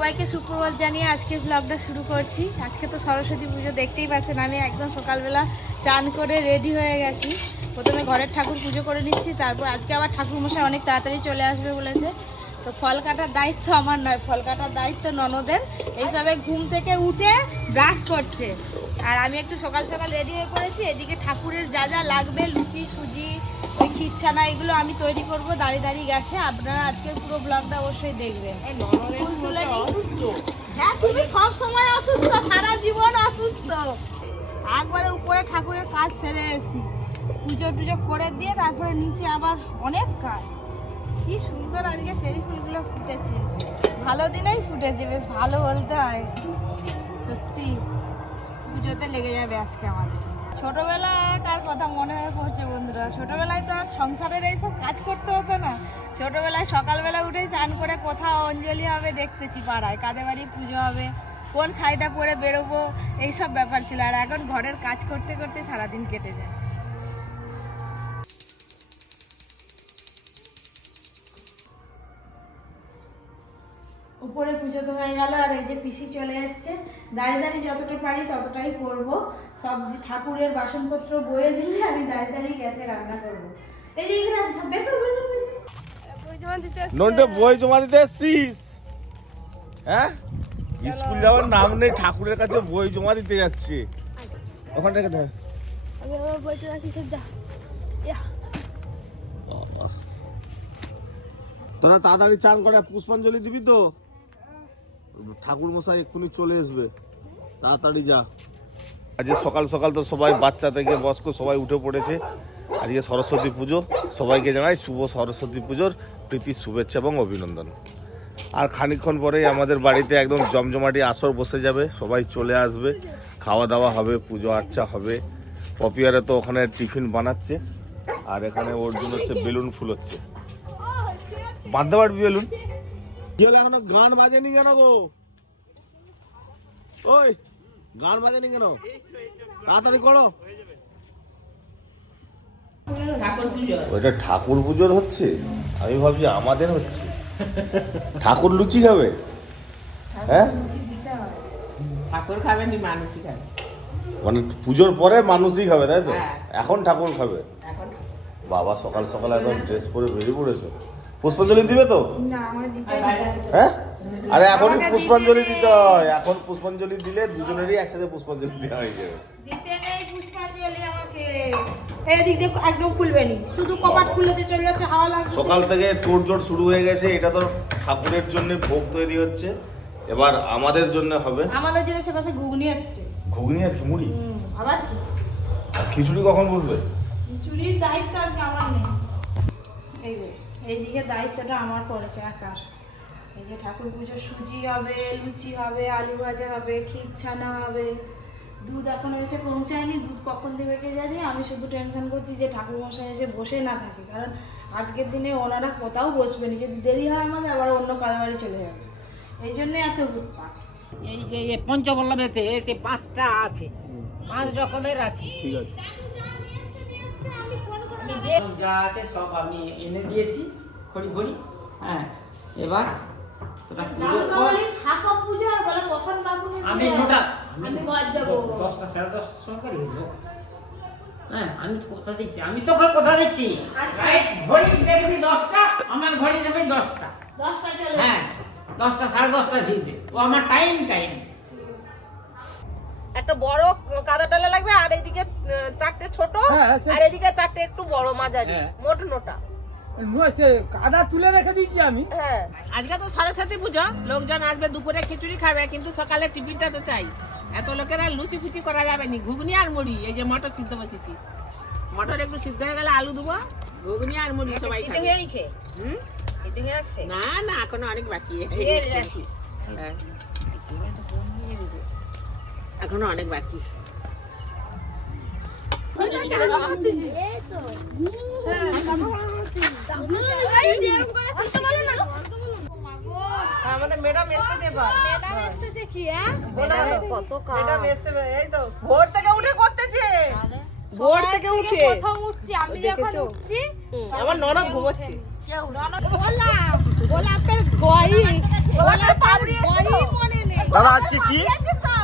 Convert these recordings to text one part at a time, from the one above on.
সবাইকে সুপ্রভাত জানিয়ে আজকে ব্লগটা শুরু করছি। আজকে তো সরস্বতী পুজো দেখতেই পাচ্ছেন, আমি একদম সকালবেলা চান করে রেডি হয়ে গেছি। প্রথমে ঘরের ঠাকুর পুজো করে নিচ্ছি, তারপর আজকে আবার ঠাকুর মশাই অনেক তাড়াতাড়ি চলে আসবে বলেছে। তো ফল কাটার দায়িত্ব আমার নয়, ফল কাটার দায়িত্ব ননদের। এইসবে ঘুম থেকে উঠে ব্রাশ করছে। আর আমি একটু সকাল সকাল রেডি হয়ে পড়েছি, এদিকে ঠাকুরের যা যা লাগবে, লুচি, সুজি ওই খিচ্ছানা এগুলো আমি তৈরি করব দাঁড়িয়ে দাঁড়িয়ে গেছে আপনারা আজকের পুরো ব্লগটা অবশ্যই দেখবেন। ফুল তুলে হ্যাঁ তুমি সব সময় অসুস্থ সারা জীবন অসুস্থ। একবারে উপরে ঠাকুরের কাজ সেরে এসি পুজো টুজো করে দিয়ে তারপরে নিচে আবার অনেক কাজ। কি সুন্দর আজকে চেরি ফুলগুলো ফুটেছে। ভালো দিনেই ফুটেছে বেশ ভালো বলতে হয়। সত্যি পুজোতে লেগে যাবে আজকে আমাদের। ছোটবেলায় কার কথা মনে হয়ে পড়ছে বন্ধুরা? ছোটবেলায় তো আর সংসারের এইসব কাজ করতে হতো না। ছোটবেলায় সকালবেলা উঠেই চান করে কোথাও অঞ্জলি হবে দেখতেছি, পাড়ায়। কাদের বাড়ি পুজো হবে, কোন শাড়িটা পরে বেরোবো এইসব ব্যাপার ছিল। আর এখন ঘরের কাজ করতে করতে সারাদিন কেটে যায়। উপরে পুজো তো হয়ে গেল আর এই যে পিসি চলে এসছে। দাঁড়িয়ে দাঁড়িয়ে যতটা পারি ততটাই করব। সব ঠাকুরের বাসনপত্র বয়ে দিলে আমি দাঁড়িয়ে দাঁড়িয়ে গ্যাসে রান্না করব। এই যে এখানে আছে সব বের। নন্টে বই জমা দিতে এসছিস? হ্যাঁ? স্কুল যাওয়ার নাম নেই ঠাকুরের কাছে বই জমা দিতে যাচ্ছে। ওখান থেকে দেখ আমি আমার বইটা রাখি যা। তোরা তাড়াতাড়ি চান করে পুষ্পাঞ্জলি দিবি তো? ঠাকুর মশাই এক্ষুনি চলে আসবে তাড়াতাড়ি যা। আজকে সকাল সকাল তো সবাই বাচ্চা থেকে বয়স্ক সবাই উঠে পড়েছে। আজকে সরস্বতী পুজো। সবাইকে জানাই শুভ সরস্বতী পুজোর প্রীতি, শুভেচ্ছা এবং অভিনন্দন। আর খানিকক্ষণ পরেই আমাদের বাড়িতে একদম জমজমাটি আসর বসে যাবে। সবাই চলে আসবে। খাওয়া দাওয়া হবে, পুজো আর্চা হবে। পপিয়ারে তো ওখানে টিফিন বানাচ্ছে। আর এখানে ওর জন্য হচ্ছে বেলুন ফুল হচ্ছে। বাঁধতে পারবি বেলুন। কি হলো এখনও গান বাজেনি কেন গো? ওই গান বাজেনি কেন? তাড়াতাড়ি করো। ওইটা ঠাকুর পুজোর হচ্ছে? আমি ভাবছি আমাদের হচ্ছে। ঠাকুর লুচি খাবে? হ্যাঁ? ঠাকুর খাবে নি মানুষই খাবে। মানে পুজোর পরে মানুষই খাবে তাই তো? হ্যাঁ। এখন ঠাকুর খাবে? বাবা সকাল সকাল একদম ড্রেস পরে বেরিয়ে পড়েছো। পুষ্পাঞ্জলি দিবে তো। হ্যাঁ? আরে এখনই আমাকে পুষ্পাঞ্জলি দিতে হয়। এখন পুষ্পাঞ্জলি দিলে দুজনেরই একসাথে পুষ্পাঞ্জলি দেওয়া হয়ে যাবে। দিতে নেই পুষ্পাঞ্জলি আমাকে। এই দিক দিয়ে একদম খুলবে নি। শুধু কপাট খুলতে চলে যাচ্ছে হাওয়া সকাল থেকে তোড়জোড় শুরু হয়ে গেছে এটা তো ঠাকুরের জন্য ভোগ তৈরি হচ্ছে। এবার আমাদের জন্য হবে। আমাদের জন্য সে পাশে ঘুগনি হচ্ছে ঘুগনি আর হুম, আবার? খিচুড়ি কখন বসবে? চুরির দায়িত্ব আজকে আমার নেই। এই যে। এইদিকে দায়িত্বটা আমার পড়েছে একার। এই যে ঠাকুর পুজো সুজি হবে লুচি হবে আলু ভাজা হবে ক্ষীর ছানা হবে। দুধ এখনও এসে পৌঁছায়নি দুধ কখন দেবে কে জানি? আমি শুধু টেনশন করছি যে ঠাকুর মশাই এসে বসে না থাকে কারণ আজকের দিনে ওনারা কোথাও বসবেনি যদি দেরি হয় আমাদের আবার অন্য কারও বাড়ি চলে যাবে। এই জন্য এত উৎপাত এই যে এই পঞ্চবল্লভেতে এতে পাঁচটা আছে। পাঁচ রকমের আছে। ঠিক আছে। যা আছে সব আমি এনে দিয়েছি। খড়ি খড়ি হ্যাঁ এবার তোরা পুজো কর। ঠাকুর পূজা বলে কখন বাবু আমি নোটা আমি ঘর যাব। হ্যাঁ আমি তো কথা দিচ্ছি আমি তোকে কথা দিচ্ছি। আচ্ছা। রাইট ঘড়ি দেখবি দশটা আমার ঘড়ি চলে হ্যাঁ ও টাইম টাইম একটা বড় কাদা ডালা লাগবে আর এদিকে চারটে ছোট হ্যাঁ, আর এদিকে চারটে একটু বড় মাঝারি হ্যাঁ। মোট নোটা। কাদা তুলে রেখে দিয়েছি আমি। হ্যাঁ। আজকে তো সরস্বতী পুজো লোকজন আসবে দুপুরে খিচুড়ি খাবে কিন্তু সকালে টিফিনটা তো চাই। এত লোকের আর লুচি ফুচি করা যাবে নি ঘুগনি আর মুড়ি এই যে মটর সিদ্ধ বসেছি। মটর একটু সিদ্ধ হয়ে গেলে আলু দেবো ঘুগনি আর মুড়ি সবাই খাবে। হুম? না না এখনও অনেক বাকি। হ্যাঁ। এখনও অনেক বাকি। হ্যাঁ এই তো। ভোর থেকে উঠে করতেছে। ভোর থেকে উঠে। প্রথম উঠছি আমি যখন উঠছি আমার ননদ ঘুমোচ্ছে। গোলাপের গই গোলাপের গই মনে নেই। দাদা আজকে কি?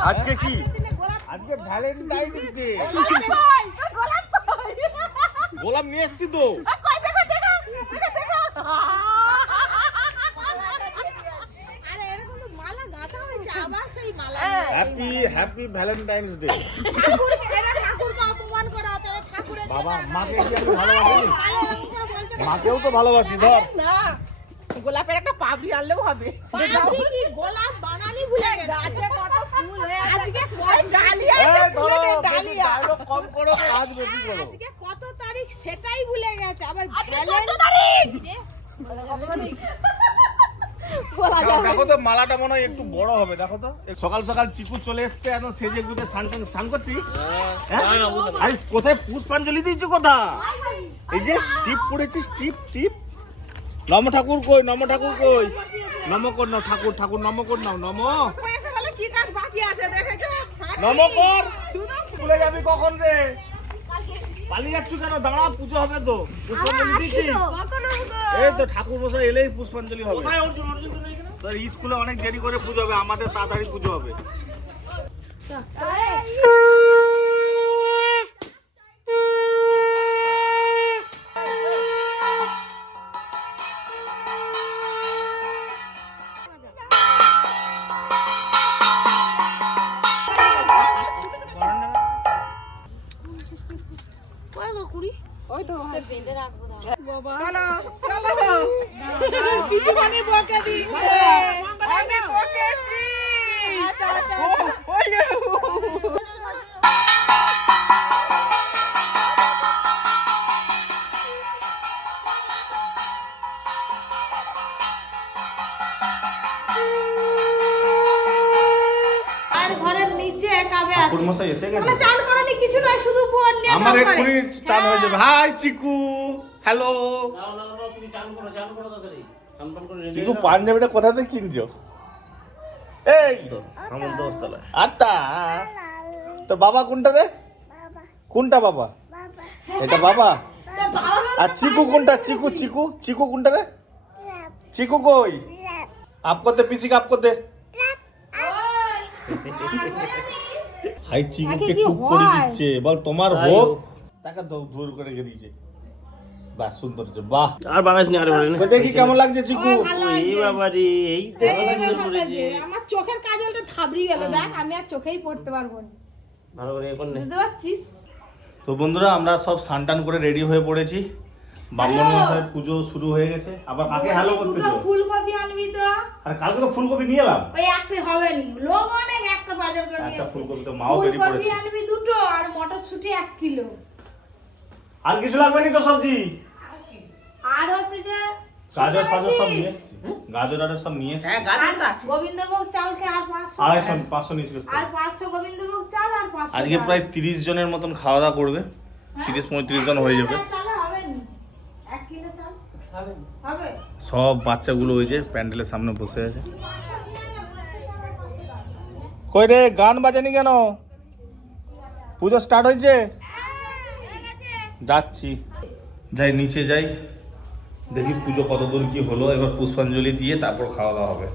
আজকে কি? আজকে ভ্যালেন্টাইন্স ডে। গোলাপ নিয়ে এসছি তো আরে এরকম তো মালা গাঁথা হয়েছে আবার সেই মালা হ্যাপি ভ্যালেন্টাইন্স ডে ঠাকুরকে এরা ঠাকুরকে অপমান করা হচ্ছে এরা ঠাকুরের বাবা মাকে কি আমি ভালোবাসি। মাকেও তো ভালোবাসি ধর। গোলাপের একটা পাপড়ি আনলেও হবে। গোলাপ বানালি ভুলে গেছে। গাছে কত ফুল হয়ে আজকে ডালিয়া ডালিয়া। কম করো কাজ বেশি করো। আজকে কত তারিখ সেটাই ভুলে গেছে। আবার বলা দেখো, দেখো তো মালাটা মনে হয় একটু বড় হবে দেখো তো। সকাল সকাল চিকু চলে এসছে একদম সেজে গুজে স্নান স্নান করছি? হ্যাঁ? আরে কোথায় পুষ্পাঞ্জলি দিয়েছি কোথা এই যে টিপ পড়েছিস টিপ টিপ। নম ঠাকুর কই নম ঠাকুর কই? নম কর নাও ঠাকুর ঠাকুর নম কর নাও নম। সবাই এসে বলে কি কাজ বাকি আছে দেখেছ? নম কর। ভুলে যাবি কখন রে? পালিয়ে যাচ্ছ কেন? দাঁড়া পুজো হবে তো। পুষ্পাঞ্জলি দিচ্ছিস? এই তো ঠাকুর মশাই এলেই পুষ্পাঞ্জলি হবে। তোর স্কুলে অনেক দেরি করে পুজো হবে আমাদের তাড়াতাড়ি পুজো হবে। মানে বকে দিচ্ছে আমি বকেছি। ওলে। আর ঘরের নিচে কাবে ঠাকুর আছে। মশাই এসে গেছে? মানে চান করানি কিছু নয় শুধু বোন নিয়ে আমার এক্ষুনি চান হয়ে যাবে। হাই চিকু। হ্যালো। চিকু পাঞ্জাবিটা কোথা থেকে কিনছো? এই! তো সামন্তলা আত্মা তো বাবা কোনটা রে? কোনটা বাবা? এটা বাবা? আর চিকু কোনটা? চিকু চিকু চিকু কোনটা রে? চিকু কই? আপ করতে পিসি আপ করতে। হাই চিকুকে টুক করে দিচ্ছে। বল তোমার হোক। তাকে দূর করে রেখে দিয়েছে। বাহ সুন্দর বাহ। আর বানাস নি আর বানাস দেখি কেমন লাগছে চিকু? এই লাগছে। বাবারে এই তো এই এবার ভালো লাগছে। আমার চোখের কাজলটা থাবড়ি গেল দেখ আমি আর চোখেই পড়তে পারব না। ভালো করে এখন বুঝতে পারছিস? তো বন্ধুরা আমরা সব সানটান করে রেডি হয়ে পড়েছি। ব্রাহ্মণ মশাই পুজো শুরু হয়ে গেছে। আবার কাকে হ্যালো করতে দুটো ফুলকপি আনবি তো। আর কালকে তো ফুলকপি নিয়ে এলাম। ওই একটা হবে নি। লোক অনেক একটা বাজার করে নিয়ে একটা ফুলকপি তো মাও বেরিয়ে ফুলকপি আনবি দুটো আর মটরশুঁটি এক কিলো। আর কিছু লাগবে নি তো সবজি? আর হচ্ছে যে গাজর ফাজর সব নিয়ে এসছি। গাজর আর সব নিয়ে এসছি। হ্যাঁ গাজরটা আছে। গোবিন্দভোগ চালকে আর পাঁচশো আড়াইশো পাঁচশো নিয়েছিল আর পাঁচশো গোবিন্দভোগ চাল আর পাঁচশো আজকে প্রায় তিরিশ জনের মতন খাওয়া দাওয়া করবে। তিরিশ পঁয়ত্রিশ জন হয়ে যাবে। হ্যাঁ, হবে নি। কিলো চাল। হবে সব বাচ্চাগুলো ওই যে প্যান্ডেলের সামনে বসে আছে। কই রে গান বাজানি কেন? পুজো স্টার্ট হয়েছে? যাচ্ছি। যাই নিচে যাই। দেখি পুজো কতদূর কি হলো, এবার পুষ্পাঞ্জলি দিয়ে তারপর খাওয়া দাওয়া হবে।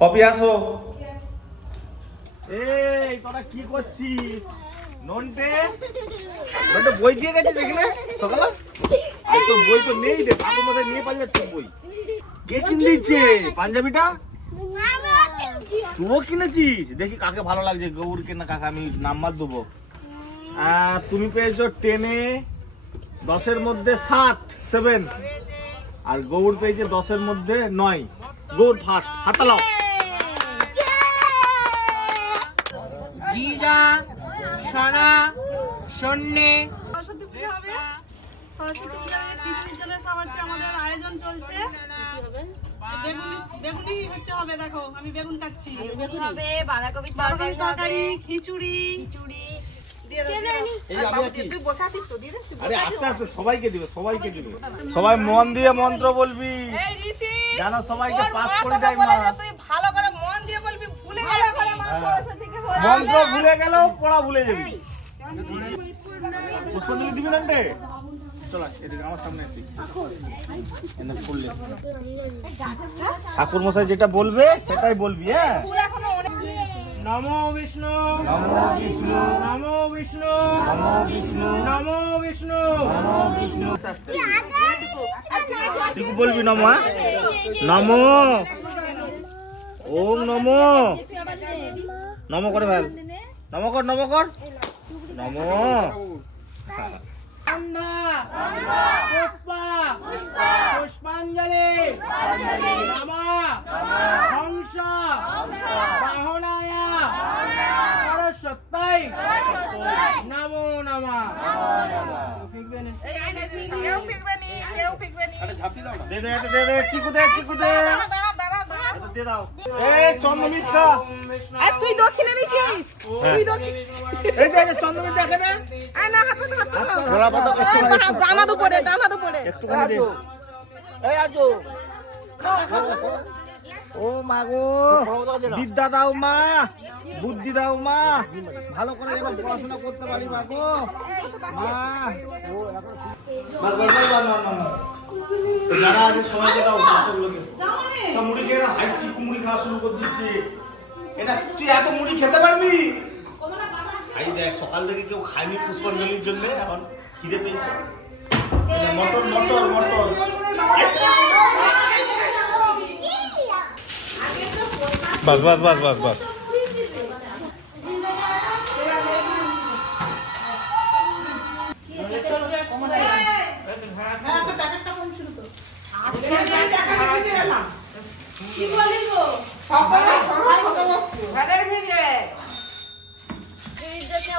পপি, আসো। এই, তোরা কি করছিস? নন্টে? নন্টে বই দিয়ে গেছিস এখানে? সকালে? এই তো বই তো নেই রে ঠাকুর মশাই নিয়ে পালিয়ে যাচ্ছে বই। কে কিনে পাঞ্জাবিটা? তুইও কিনেছিস? দেখি কাকে ভালো লাগছে গৌর কেনা কাকা আমি নাম্বার দেবো। তুমি পেয়েছ টেনে। দশের মধ্যে সাত সেভেন আর গৌর পেয়েছে দশের মধ্যে নয়। গৌর ফার্স্ট হাতালাও। জিজা সোনা সন্নে। সরস্বতী পুজো হচ্ছে আমাদের আয়োজন চলছে। বেগুনি বেগুনি হচ্ছে হবে দেখো আমি বেগুন কাটছি। বেগুন। হবে তরকারি তরকারি খিচুড়ি। খিচুড়ি। তুই বসে আছিস তো দিয়ে দে তুই আরে আস্তে আস্তে সবাইকে দিবে সবাইকে দিবে। সবাই মন দিয়ে মন্ত্র বলবি। এই জানো সবাইকে পাস করে দেয় মা তুই ভালো করে মন দিয়ে বলবি ভুলে গেলে করে মা সরস্বতীকে মন্ত্র ভুলে গেলেও পড়া ভুলে যাবি। পুষ্পাঞ্জলি দিবি না রে? চল এদিকে আমার সামনে এদিকে। এনে ফুললে ঠাকুর মশাই যেটা বলবে সেটাই বলবি হ্যাঁ? নমো বিষ্ণু। নমো বিষ্ণু। নমো বিষ্ণু। নমো বিষ্ণু। নমো বিষ্ণু। নমো বিষ্ণু। তুই বলবি নমো? নমো। ওম নমো। নমো করে ভাই নমো কর নমো কর। নমো। পুষ্পাঞ্জলি। নম। হংস। সরস্বতী নমো নম। দে দে দে দে দে চিকু দে চিকু দে। এটা দাও। এই চন্দ্রমিত্রা তুই দক্ষিণে দিচ্ছিস তুই এই যে এই যে চন্দ্রমিত্রা এখানে গোলা পাতা করতে পারি ডানা দুপুরে ডানা দুপুরে। একটুখানি দে। এই আজো। ও মা গো বিদ্যা দাও মা। বুদ্ধি দাও মা। ভালো করে যেন পড়াশোনা করতে পারি মা গো। মা। যারা আছে সবাইকে দাও বাচ্চাগুলোকে সব মুড়ি খেয়ে হাই চিকু মুড়ি খাওয়া শুরু করে দিচ্ছে এটা তুই এত মুড়ি খেতে পারবি? দেখ সকাল থেকে কেউ খায়নি পুষ্পাঞ্জলির জন্য এখন খিদে পেয়েছে। মটর মটর মটর বাস বাস বাস বাস বাস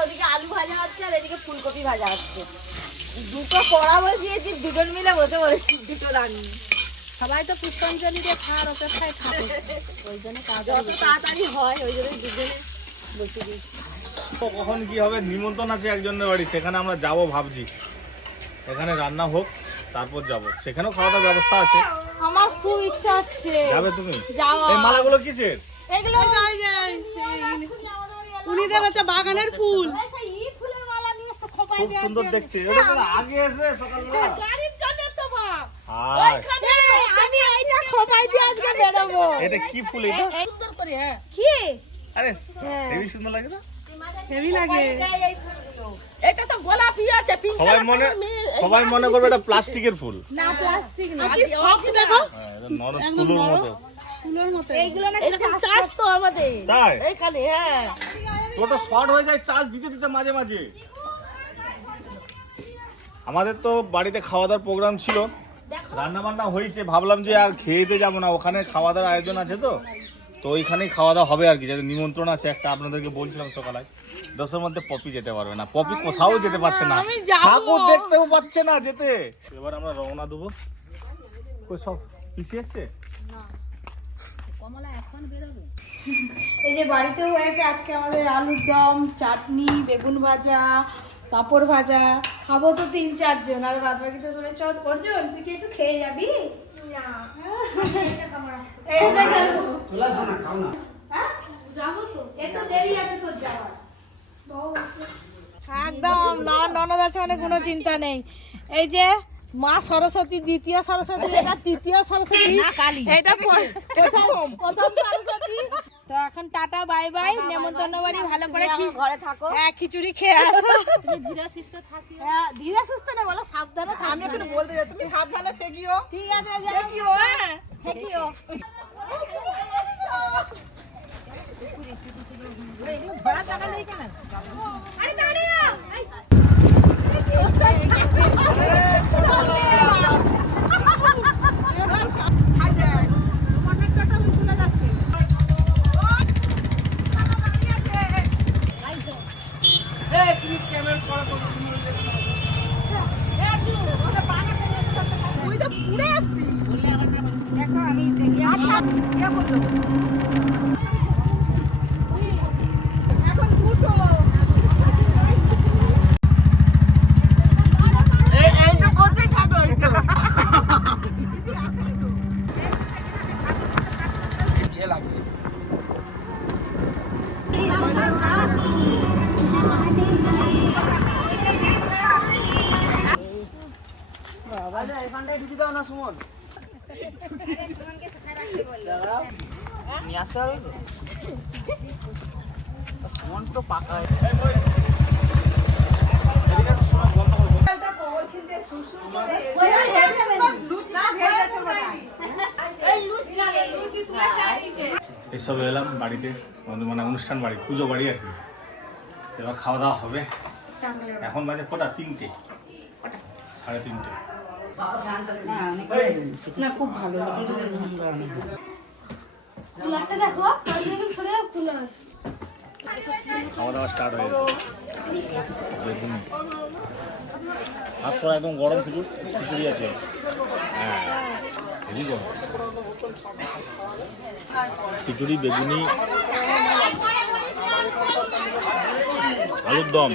ওদিকে আলু ভাজা হচ্ছে আর এদিকে ফুলকপি ভাজা হচ্ছে। দুটো কড়া বসিয়েছি দুজন মিলে বসে পড়েছি দুটো রান্নি। সবাই তো পুষ্পাঞ্জলিতে খাওয়ার অপেক্ষায় থাকে ওই জন্য যত তাড়াতাড়ি হয় ওই জন্য দুজনে বসে দিচ্ছি তো কখন কি হবে? নিমন্ত্রণ আছে একজনের বাড়ি সেখানে আমরা যাব ভাবছি। এখানে রান্না হোক তারপর যাব। সেখানেও খাওয়া দাওয়ার ব্যবস্থা আছে। খুব ইচ্ছা হচ্ছে যাবে তুমি? যাওয়া। এই মালাগুলো কিসের? এগুলো যাই যাই উনিদের হচ্ছে বাগানের ফুল। ফুলের মালা নিয়ে এসে খোপায় খুব সুন্দর দেখতে। এটা তো আগে এসে সকালবেলা? গাড়ির জন্য তো বাপ হায়, ওইখানে আমি এইটা খোপায় দিয়ে আজকে বেরোবো। এটা কি ফুল এটা? সুন্দর করে হ্যাঁ। কি? আরে হেবি সুন্দর লাগে না? হেভি লাগে। এটা তো গোলাপি আছে পিঙ্ক সবাই মনে সবাই মনে করবে এটা প্লাস্টিকের ফুল। না প্লাস্টিক না কি সফট দেখো। হ্যাঁ, তুলোর মতো। ফুলের মতো। এইগুলো না চাষ তো আমাদের। তাই? এইখানে হ্যাঁ। শর্ট হয়ে যায় চার্জ দিতে দিতে মাঝে মাঝে। আমাদের তো বাড়িতে খাওয়া দাওয়ার প্রোগ্রাম ছিল। রান্না বান্না হয়েছে ভাবলাম যে আর খেয়েতে যাব না। ওখানে খাওয়া দাওয়ার আয়োজন আছে তো। তো ওইখানেই খাওয়া দাওয়া হবে আর কি। যাতে নিমন্ত্রণ আছে একটা আপনাদেরকে বলছিলাম সকালে। দশের মধ্যে পপি যেতে পারবে না। পপি কোথাও যেতে পারছে না। ঠাকুর দেখতেও পাচ্ছে না যেতে। এবার আমরা রওনা দেবো। সব পিছিয়ে এসছে? এই যে বাড়িতেও হয়েছে আজকে আমাদের আলুর দম চাটনি বেগুন ভাজা পাঁপড় ভাজা। খাব তো তিন চারজন আর বাদ বাকি তো চল অর্জুন তুই কি একটু খেয়ে যাবি? এই যে গেল হ্যাঁ? একটু দেরি আছে তোর যাওয়ার। একদম না ননদ আছে মানে কোনো চিন্তা নেই। এই যে মা সরস্বতী দ্বিতীয় সরস্বতী এটা তৃতীয় সরস্বতী এটা প- প্রথম প্রথম সরস্বতী তো এখন টাটা বাই বাই নেমন্তন্ন বাড়ি ভালো করে ঘরে থাকো হ্যাঁ খিচুড়ি খেয়ে আসো ধীরে সুস্থ থাকি হ্যাঁ, ধীরে সুস্থ না বলো সাবধানে আমি এখন বলতে যাই তুমি সাবধানে থেকিও ঠিক আছে যাও। থেকিও হ্যাঁ থেকিও তুই তো পুড়ে আসছি আচ্ছা কে বলল এখন দুটো এইটা কোথায় খাবে এসব এলাম বাড়িতে আমাদের মানে অনুষ্ঠান বাড়ি পুজো বাড়ি আর কি। এবার খাওয়া দাওয়া হবে। এখন বাজে কটা? তিনটে। সাড়ে তিনটে। দেখো ফুলে ফুলার। খাওয়া দাওয়া স্টার্ট হয়ে বেগুনি একদম গরম খিচুড়ি খিচুড়ি আছে। হ্যাঁ হেভি গরম খিচুড়ি বেগুনি আলুর দম।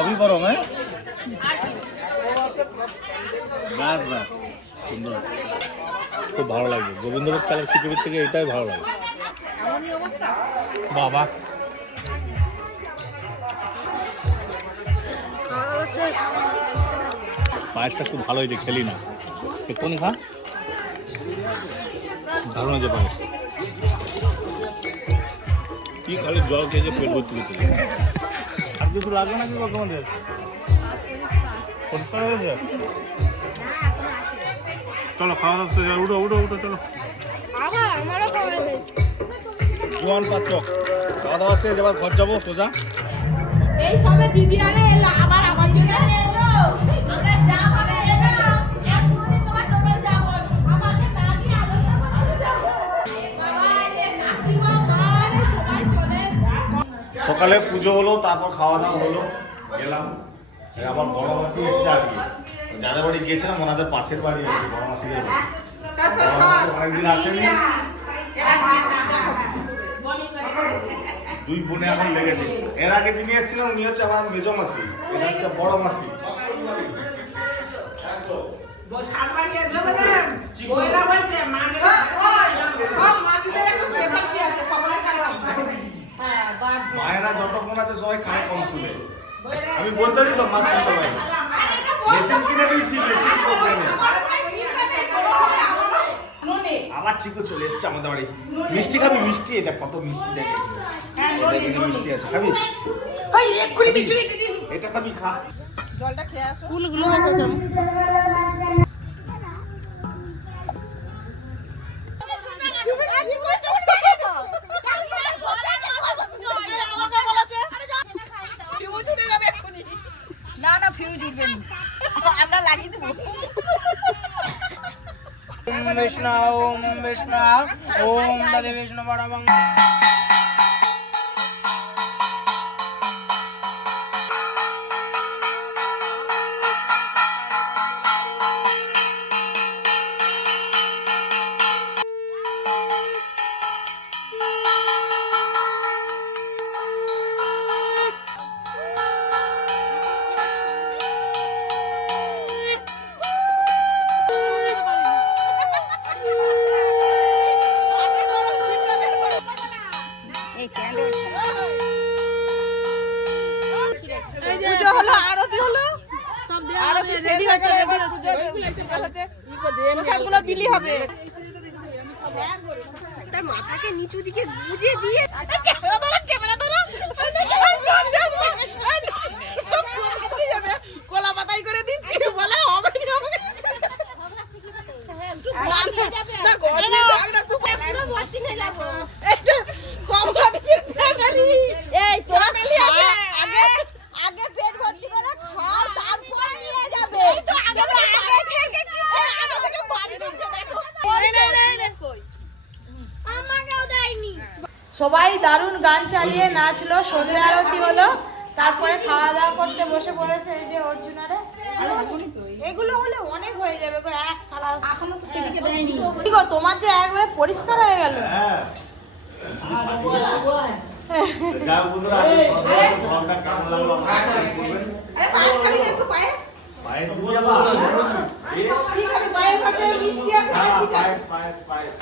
সবই গরম হ্যাঁ? ব্যাস ব্যাস সুন্দর। খুব ভালো লাগবে গোবিন্দভোগ চালের খিচুড়ির থেকে এটাই ভালো লাগে। বাবা। পায়েসটা খুব ভালো হয়েছে খেলি না। কোন খা? দারুণ হয়েছে পায়েস। কি খালি জল খেয়েছে পেট ভর্তি করতে কিছু লাগবে না কি গো তোমাদের পরিষ্কার হয়েছে চলো, খাওয়া দাওয়া উঠো উঠো উঠো, চলো। জোয়ান পাত্র। খাওয়া দাওয়া শেষ, এবার ঘর যাব, সোজা। এই সবে দিদি আরে আবার পুজো হলো তারপর খাওয়া দাওয়া হলো গেলাম। আবার বড় মাসি এসছে আর কি যাদের বাড়ি গিয়েছিলাম ওনাদের পাশের বাড়ি আর কি বড়। মাসি এসছে বড় মাসি অনেকদিন আসেনি। দুই বোনে এখন লেগেছে। এর আগে যিনি এসেছিলেন উনি হচ্ছে আমার মেজ মাসি। এটা হচ্ছে বড় মাসি। মায়েরা আছে সবাই খায় কম শুনে। আমি বলতে পারি মাছ শুনতে পাই মেশিন কিনে দিয়েছি মেশিন আবার চিকু চলে এসছে আমাদের বাড়ি। মিষ্টি খাবি মিষ্টি এটা কত মিষ্টি দেখে। এটা মিষ্টি আছে খাবি? এটা খাবি খা। ফুলগুলো দেখো কেমন। না না ফিউজ উঠবে আমরা লাগিয়ে দেবো। ওম বিষ্ণু ওম বিষ্ণু, ওম দাদে বিষ্ণু বড় প্রসাদগুলো বিলি হবে। তার মাথাকে নিচু দিকে গুজে দিয়ে কোলা পাতাই করে দিচ্ছি বলে হবে না গরমে যাক পুরো ভর্তি হয়ে যাব একটা সব অফিসের ফ্যামিলি এই তোরা ফ্যামিলি আছে আগে আগে পেট ভর্তি করে খাও তারপর নিয়ে যাবে তো আগে আগে থেকে আগে থেকে বাড়ি দিচ্ছে দেখো আমাকেও দেয়নি সবাই দারুণ গান চালিয়ে নাচলো সন্ধ্যা আরতি হলো তারপরে খাওয়া দাওয়া করতে বসে পড়েছে এই যে অর্জুনারে। এগুলো হলে অনেক হয়ে যাবে গো এক থালা। এখনও তো সেদিকে দেয়নি। কি গো তোমার যে একবারে পরিষ্কার হয়ে গেল। হ্যাঁ। পায়েস আছে মিষ্টি আছে? পায়েস পায়েস পায়েস।